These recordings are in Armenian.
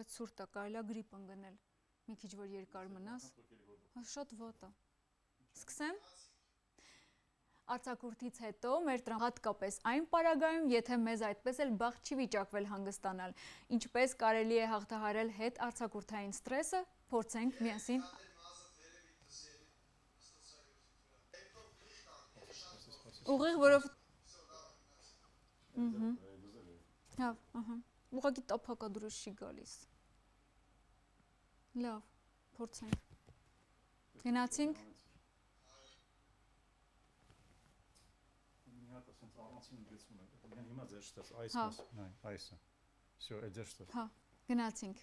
Բայց սուրտ է, կարելի է գրիպ ընկնել։ Մի քիչ որ երկար մնաս։ Շատ վատ է։ Սկսեմ։ Արձակուրդից հետո մեր հատկապես այն պարագայում, եթե մեզ այդպես էլ բախտ չի վիճակվել հանգստանալ, ինչպես կարելի է հաղթահարել հետ արձակուրդային ստրեսը, փորձենք միասին։ Ուղիղ, որով ուղղակի տափակադրոշ չի գալիս։ Լավ, փորձենք։ Գնացինք։ Հա, գնացինք։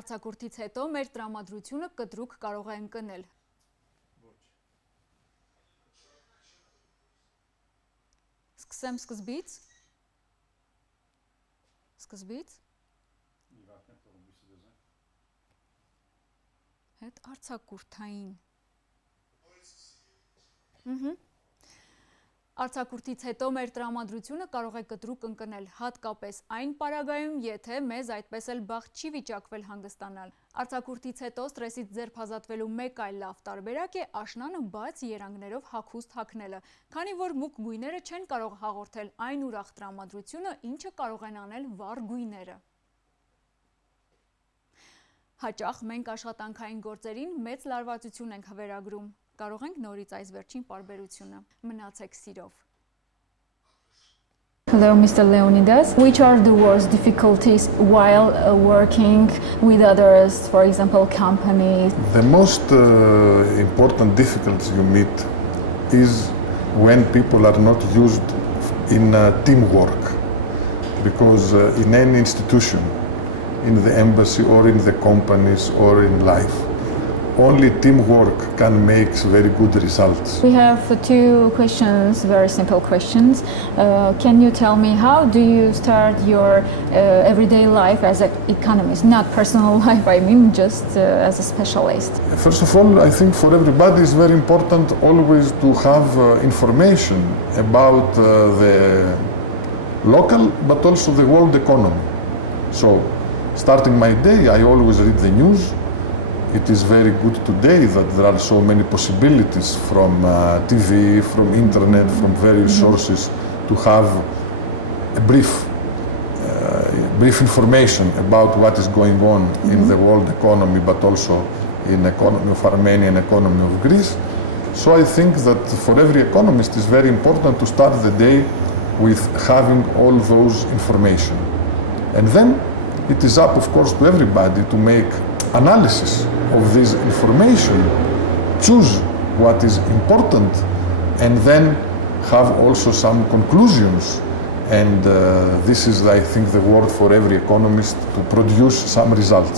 Արձակուրդից հետո մեր տրամադրությունը կտրուկ կարող է ընկնել։ Սկսեմ սկզբից։ Սկզբից։ Հետ արձակուրդային։ Արձակուրդից հետո մեր տրամադրությունը կարող է կտրուկ ընկնել, հատկապես այն պարագայում, եթե մեզ այդպես էլ բախտ չի վիճակվել հանգստանալ։ Արձակուրդից հետո ստրեսից ձերբազատվելու մեկ այլ լավ տարբերակ է աշնանը բաց երանգներով հագուստ հագնելը, քանի որ մուգ գույները չեն կարող հաղորդել այն ուրախ տրամադրությունը, ինչը կարող են անել վառ գույները։ Հաճախ մենք աշխատանքային գործերին մեծ լարվածություն ենք հվերագրում։ Կարող ենք նորից այս վերջին պարբերությունը։ Մնացեք սիրով։ Hello, Mr. Leonidas. Which are the worst difficulties while working with others, for example, companies? The most important difficulties you meet is when people are not used in teamwork. Because in any institution, in the embassy or in the companies or in life, only teamwork can make very good results. We have two questions, very simple questions. Can you tell me how do you start your everyday life as an economist? Not personal life, I mean just as a specialist. First of all, I think for everybody it's very important always to have information about the local but also the world economy. So, starting my day, I always read the news. It is very good today that there are so many possibilities from TV, from internet, from various sources to have a brief information about what is going on in the world economy, but also in the economy of Armenia and economy of Greece. So I think that for every economist it's very important to start the day with having all those information. And then it is up, of course, to everybody to make analysis of this information, choose what is important, and then have also some conclusions. And this is, I think, the word for every economist to produce some results.